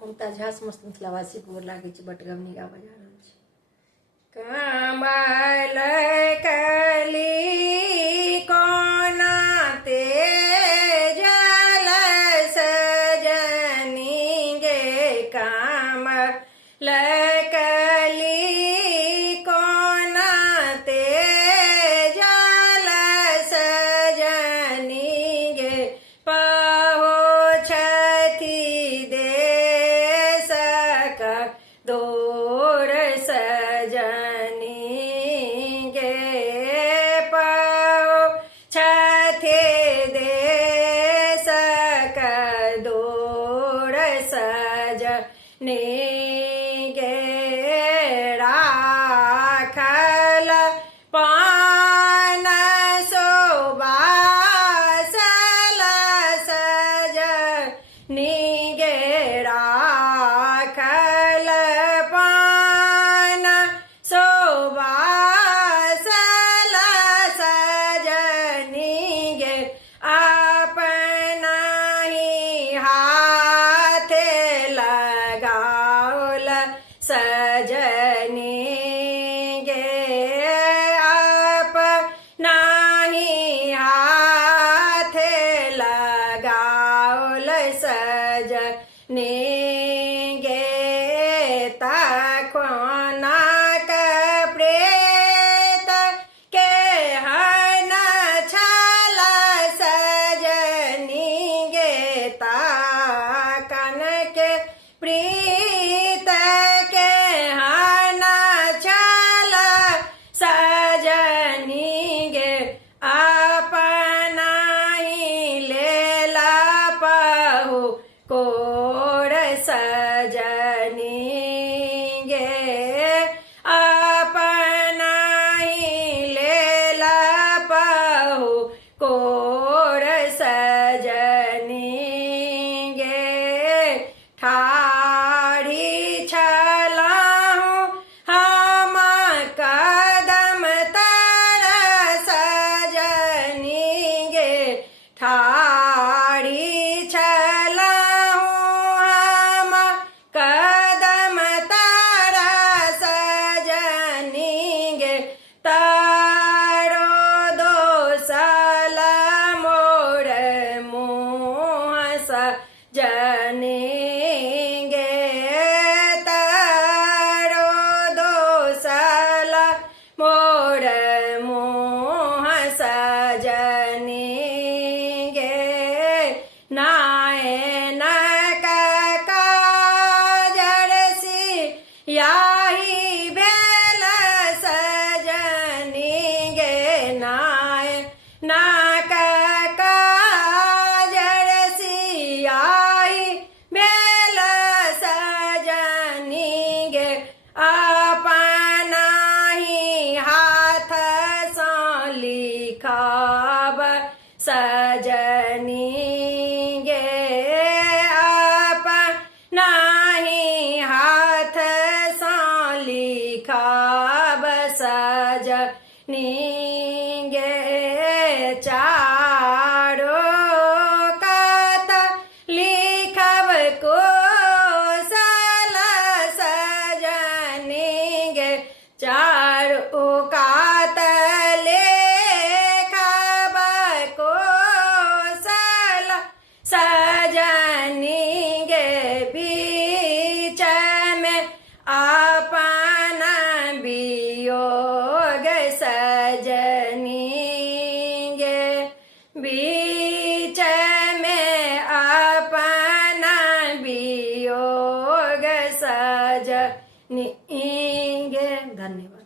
मुमताज झा मस्त मिथिलावासी गोर लागे बटगवनी गावा जा रहल छै। कमल कली कोना ते जल सजनी गे कमल कली कोना ते जल सजनी गे पहुँचती देश का दूर सजनी गे पहुँचती देश का दूर सजनी गे राखल पान सोबासल सजनी गे राखल पान सोबासल सजनी गे अपना ही हाथ लगाओल सजनी गे अपना ही हाथ लगाओल सजनी गे तखना प्रेत के हन छल सजनी गे ताकन के प्रीत के हन छल सजनी गे अपना ही लेला पहु कोर सजनी गे अपना ही लेला पहु कोर सजनी गे ठाढ़ी छलाहु हम कदम तर सजनी गे ठाढ़ी छलाहु हम कदम तर सजनी गे तारो दोसल मोर मुँह सजनी गे तारो दोसल मोर मुँह सजनी गे नायन काजर सियाही भेल सजनी गे नायन काजर सियाही भेल सजनी गे अपना ही हाथ सँ लिखब सजनी गे अपना ही हाथ सँ लिखब सजनी गे चारो कात लिखब कोसल सजनी गे चारो कात लेखब कोसल सजनी गे बीच में अपना वियोग सजनी गे बीच में अपना वियोग सजनी गे। धन्यवाद।